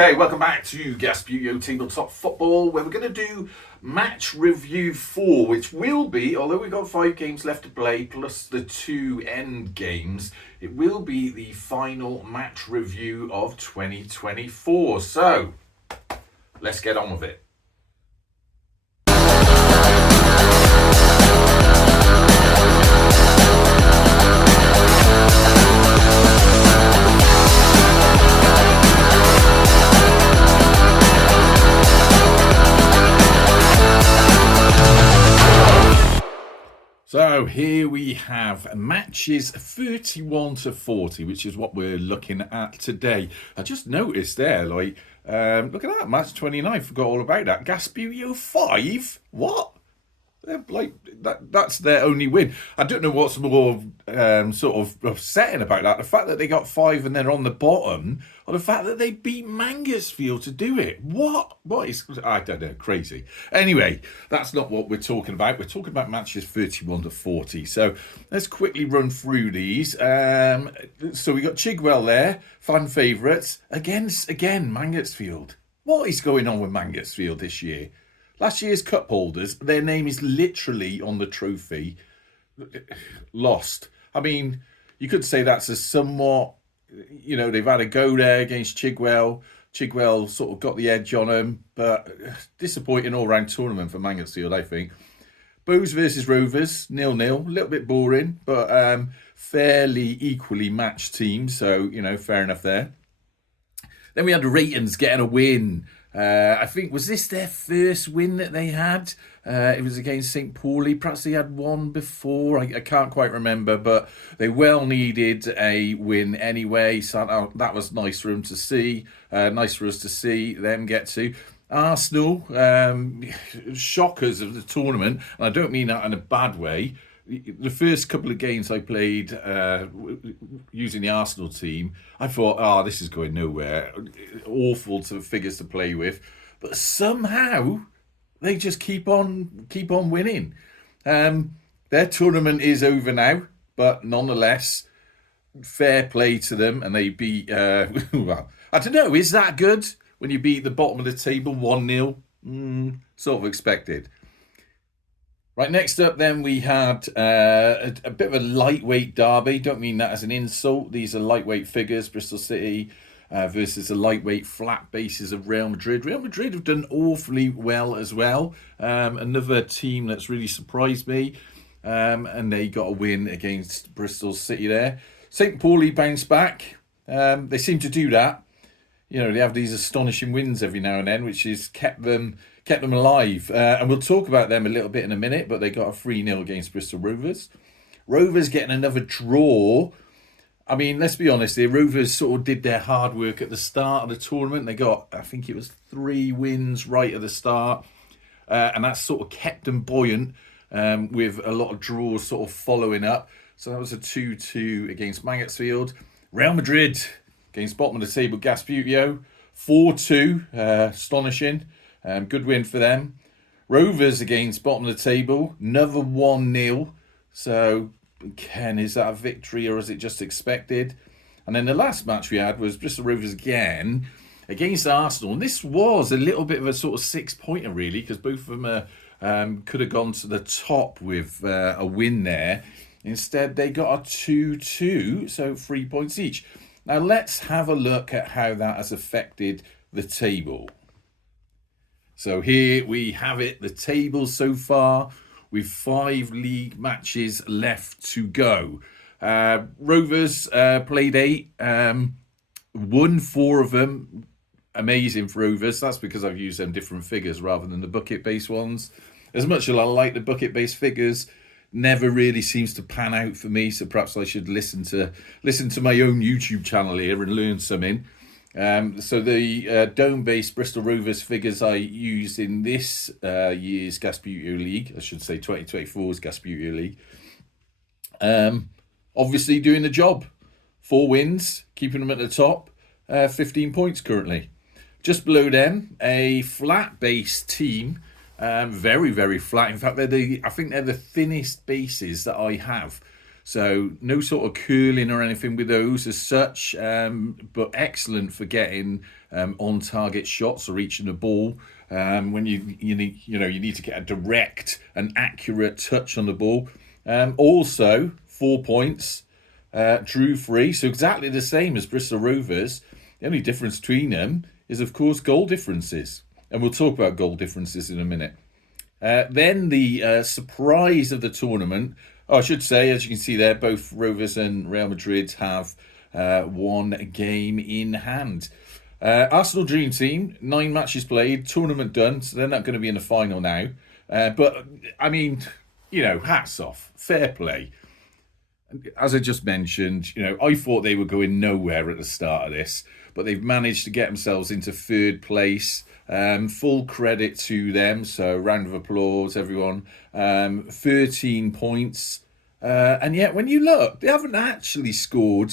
Okay, welcome back to Gasbbuteo Tabletop Football, where we're going to do match review 4, which will be, although we've got 5 games left to play, plus the 2 end games, it will be the final match review of 2024. So, let's get on with it. So here we have matches 31 to 40, which is what we're looking at today. I just noticed there, look at that, match 29, forgot all about that. Gasbbuteo 5? What? That's their only win. I don't know what's more sort of upsetting about that. The fact that they got 5 and they're on the bottom, or the fact that they beat Mangersfield to do it. What is, I don't know, crazy. Anyway, that's not what we're talking about. We're talking about matches 31 to 40. So let's quickly run through these. So we got Chigwell there, fan favourites, against, again, Mangersfield. What is going on with Mangersfield this year? Last year's cup holders, their name is literally on the trophy. Lost. I mean, you could say that's a somewhat, you know, they've had a go there against Chigwell. Chigwell sort of got the edge on them, but disappointing all-round tournament for Mangersfield, I think. Bows versus Rovers, 0-0. A little bit boring, but fairly equally matched teams, so, you know, fair enough there. Then we had the Ratons getting a win. I think, was this their first win that they had? It was against St. Pauli. Perhaps they had one before. I can't quite remember, but they well needed a win anyway. So that was nice for them to see. Nice for us to see them get to. Arsenal, shockers of the tournament. And I don't mean that in a bad way. The first couple of games I played using the Arsenal team, I thought, this is going nowhere. Awful figures to play with. But somehow, they just keep on winning. Their tournament is over now, but nonetheless, fair play to them. And they beat, well, I don't know, is that good when you beat the bottom of the table 1-0? Sort of expected. Right, next up then we had a bit of a lightweight derby. Don't mean that as an insult. These are lightweight figures. Bristol City versus the lightweight flat bases of Real Madrid. Real Madrid have done awfully well as well. Another team that's really surprised me. And they got a win against Bristol City there. St. Pauli bounced back. They seem to do that. You know, they have these astonishing wins every now and then, which has kept them alive. And we'll talk about them a little bit in a minute, but they got a 3-0 against Bristol Rovers. Rovers getting another draw. I mean, let's be honest, the Rovers sort of did their hard work at the start of the tournament. They got, I think it was 3 wins right at the start. And that sort of kept them buoyant with a lot of draws sort of following up. So that was a 2-2 against Mangersfield. Real Madrid against bottom of the table, Gasbbuteo. 4-2, astonishing. Good win for them. Rovers against bottom of the table, another 1-0. So, Ken, is that a victory or is it just expected? And then the last match we had was Bristol Rovers again against Arsenal. And this was a little bit of a sort of 6-pointer, really, because both of them could have gone to the top with a win there. Instead, they got a 2-2, so 3 points each. Now, let's have a look at how that has affected the table. So here we have it, the table so far, with 5 league matches left to go. Rovers played 8, won 4 of them. Amazing for Rovers. That's because I've used them different figures rather than the bucket-based ones. As much as I like the bucket-based figures, never really seems to pan out for me. So perhaps I should listen to my own YouTube channel here and learn something. So the dome-based Bristol Rovers figures I used in this year's Gasbbuteo League, I should say 2024's Gasbbuteo League, obviously doing the job. 4 wins, keeping them at the top, 15 points currently. Just below them, a flat-based team, very, very flat. In fact, I think they're the thinnest bases that I have. So no sort of curling or anything with those as such, but excellent for getting on target shots or reaching the ball. When you need you need to get a direct and accurate touch on the ball. Also 4 points, drew free, so exactly the same as Bristol Rovers. The only difference between them is, of course, goal differences, and we'll talk about goal differences in a minute. Then the surprise of the tournament. Oh, I should say, as you can see there, both Rovers and Real Madrid have one game in hand. Arsenal Dream Team, 9 matches played, tournament done, so they're not going to be in the final now. But, I mean, hats off, fair play. As I just mentioned, I thought they were going nowhere at the start of this, but they've managed to get themselves into 3rd place. Full credit to them, so round of applause, everyone. 13 points. And yet, when you look, they haven't actually scored.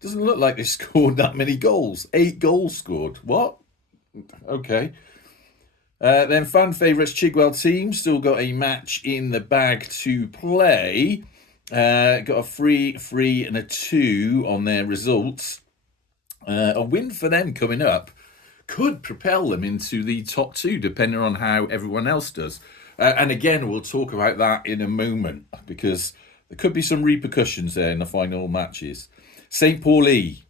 Doesn't look like they scored that many goals. 8 goals scored. What? Okay. Then fan favourites Chigwell team still got a match in the bag to play. Got a 3 and a 2 on their results. A win for them coming up could propel them into the top 2, depending on how everyone else does. And again, we'll talk about that in a moment, because there could be some repercussions there in the final matches. St. Pauli.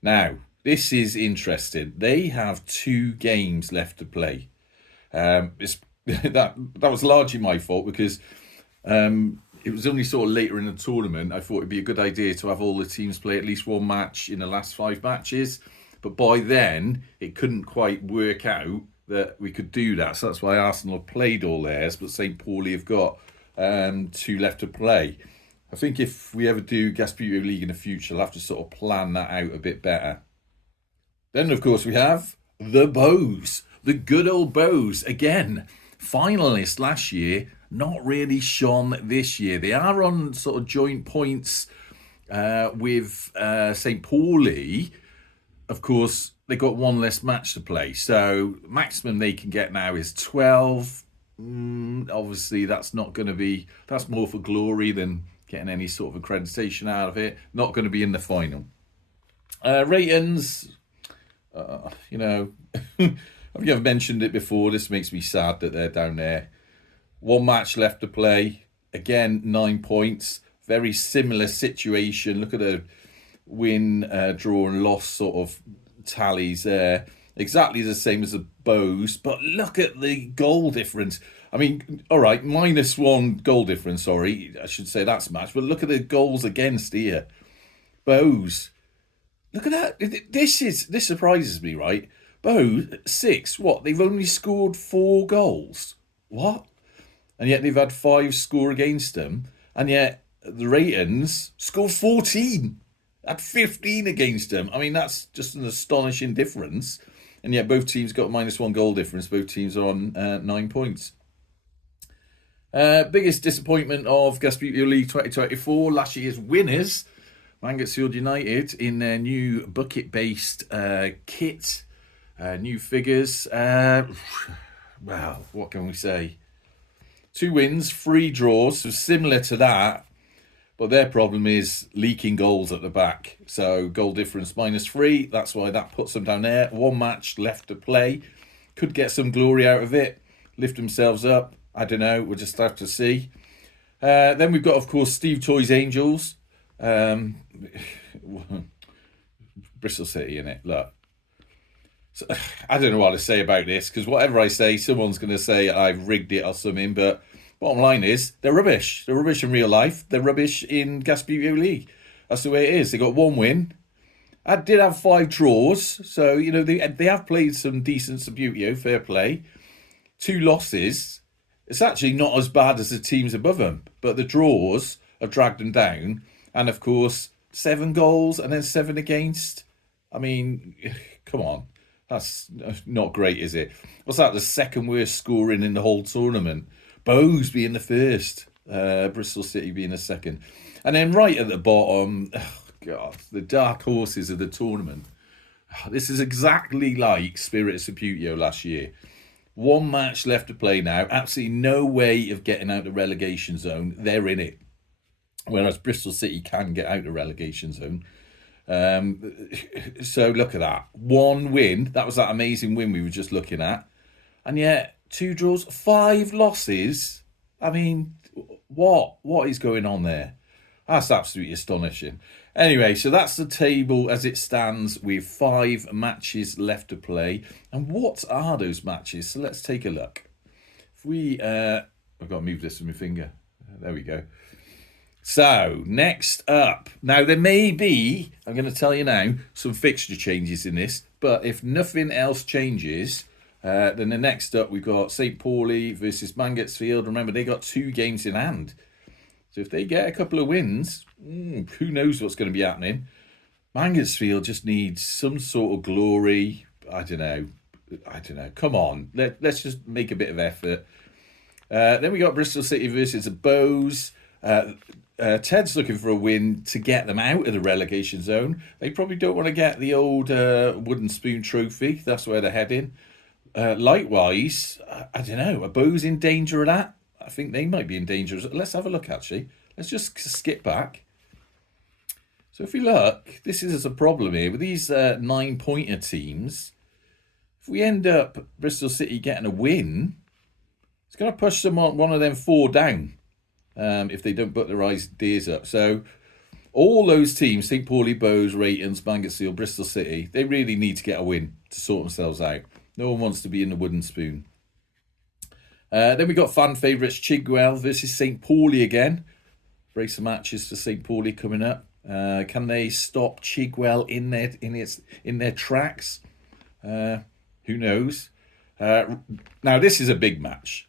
Now, this is interesting. They have 2 games left to play. That was largely my fault, because it was only sort of later in the tournament. I thought it'd be a good idea to have all the teams play at least one match in the last 5 matches. But by then, it couldn't quite work out that we could do that. So that's why Arsenal have played all theirs, but St. Pauli have got 2 left to play. I think if we ever do Gasbbuteo League in the future, I'll have to sort of plan that out a bit better. Then, of course, we have the Bows. The good old Bows. Again, finalists last year, not really shone this year. They are on sort of joint points with St. Pauli. Of course, they got 1 less match to play. So maximum they can get now is 12. Obviously, that's not going to be... That's more for glory than getting any sort of accreditation out of it. Not going to be in the final. Ratings, I've never mentioned it before. This makes me sad that they're down there. 1 match left to play. Again, 9 points. Very similar situation. Look at the win, draw and loss sort of tallies there. Exactly the same as the Bows. But look at the goal difference. I mean, all right, -1 goal difference, sorry. I should say that's match. But look at the goals against here. Bows. Look at that. This surprises me, right? Bows, 6. What? They've only scored 4 goals. What? And yet they've had 5 score against them. And yet the Ratons scored 14. Had 15 against them. I mean, that's just an astonishing difference. And yet both teams got -1 goal difference. Both teams are on 9 points. Biggest disappointment of Gasbbuteo League 2024. Last year's winners, Mansfield United, in their new bucket-based kit. New figures. Well, what can we say? 2 wins, 3 draws, so similar to that. But their problem is leaking goals at the back. So goal difference -3. That's why that puts them down there. 1 match left to play. Could get some glory out of it. Lift themselves up. I don't know. We'll just have to see. Then we've got, of course, Steve Toy's Angels. Bristol City, innit? Look. So, I don't know what to say about this, because whatever I say, someone's going to say I've rigged it or something. But bottom line is, they're rubbish. They're rubbish in real life. They're rubbish in Gasbbuteo League. That's the way it is. They got 1 win. I did have 5 draws. So, they have played some decent Subbuteo, fair play. 2 losses. It's actually not as bad as the teams above them. But the draws have dragged them down. And, of course, 7 goals and then 7 against. I mean, come on. That's not great, is it? What's that? The 2nd worst scoring in the whole tournament. Bows being the 1st. Bristol City being the 2nd. And then right at the bottom, oh God, the dark horses of the tournament. This is exactly like Spirit of Subbuteo last year. 1 match left to play now. Absolutely no way of getting out of the relegation zone. They're in it. whereas Bristol City can get out of relegation zone. So look at that. 1 win. That was that amazing win we were just looking at. And yet, 2 draws, 5 losses. I mean, what is going on there? That's absolutely astonishing. Anyway, so that's the table as it stands with 5 matches left to play. And what are those matches? So let's take a look. If we, I've got to move this with my finger. There we go. So, next up. Now, there may be, I'm going to tell you now, some fixture changes in this. But if nothing else changes, then the next up, we've got St. Pauli versus Mangotsfield. Remember, they got 2 games in hand. So if they get a couple of wins, who knows what's going to be happening. Mangotsfield just needs some sort of glory. I don't know. Come on. Let's just make a bit of effort. Then we got Bristol City versus the Bows. Ted's looking for a win to get them out of the relegation zone. They probably don't want to get the old wooden spoon trophy. That's where they're heading. Likewise, I don't know. Are Bows in danger of that? I think they might be in danger. Let's have a look, actually. Let's just skip back. So if we look, this is a problem here. With these 9-pointer teams, if we end up Bristol City getting a win, it's going to push one of them 4 down. If they don't put their ideas up. So all those teams, St. Pauli, Bows, Raytons, Mangotsfield, Bristol City, they really need to get a win to sort themselves out. No one wants to be in the wooden spoon. Then we got fan favourites Chigwell versus St. Pauli again. Brace of matches for St. Pauli coming up. Can they stop Chigwell in their tracks? Who knows? Now this is a big match.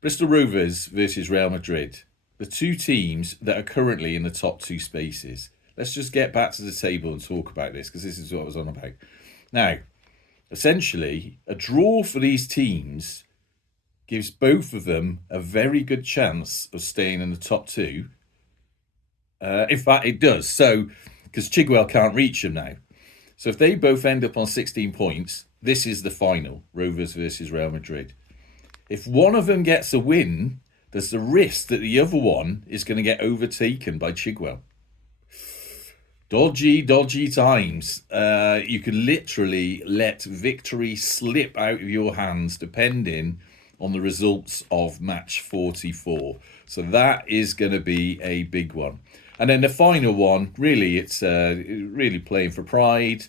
Bristol Rovers versus Real Madrid. The 2 teams that are currently in the top 2 spaces. Let's just get back to the table and talk about this, because this is what I was on about. Now, essentially, a draw for these teams gives both of them a very good chance of staying in the top 2. In fact, it does. So, because Chigwell can't reach them now. So if they both end up on 16 points, this is the final. Rovers versus Real Madrid. If one of them gets a win, there's the risk that the other one is going to get overtaken by Chigwell. Dodgy times. You could literally let victory slip out of your hands depending on the results of match 44. So that is going to be a big one. And then the final one, really, it's really playing for pride.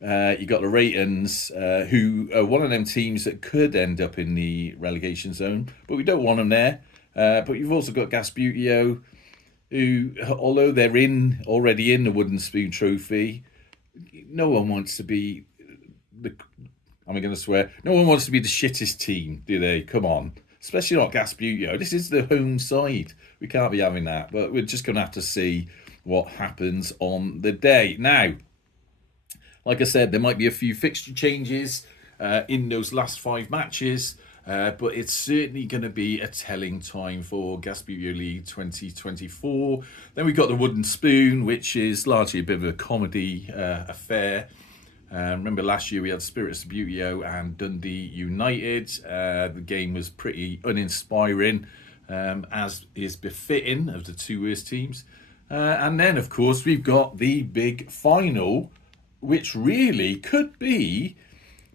You got the Raytons, who are one of them teams that could end up in the relegation zone, but we don't want them there. But you've also got Gasbbuteo, who, although they're already in the wooden spoon trophy, no one wants to be the. Am I going to swear? No one wants to be the shittest team, do they? Come on, especially not Gasbbuteo. This is the home side. We can't be having that. But we're just going to have to see what happens on the day now. Like I said, there might be a few fixture changes in those last 5 matches, but it's certainly going to be a telling time for Gasbbuteo League 2024. Then we've got the wooden spoon, which is largely a bit of a comedy affair. Remember last year we had Spirits of Buteo and Dundee United. The game was pretty uninspiring, as is befitting of the 2 worst teams. And then, of course, we've got the big final, which really could be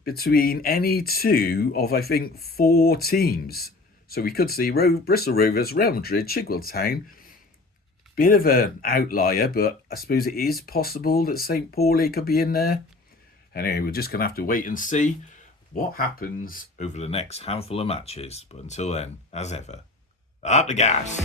between any 2 of, I think, 4 teams. So we could see Bristol Rovers, Real Madrid, Chigwell Town. Bit of an outlier, but I suppose it is possible that St. Pauli could be in there. Anyway, we're just going to have to wait and see what happens over the next handful of matches. But until then, as ever, up the gas!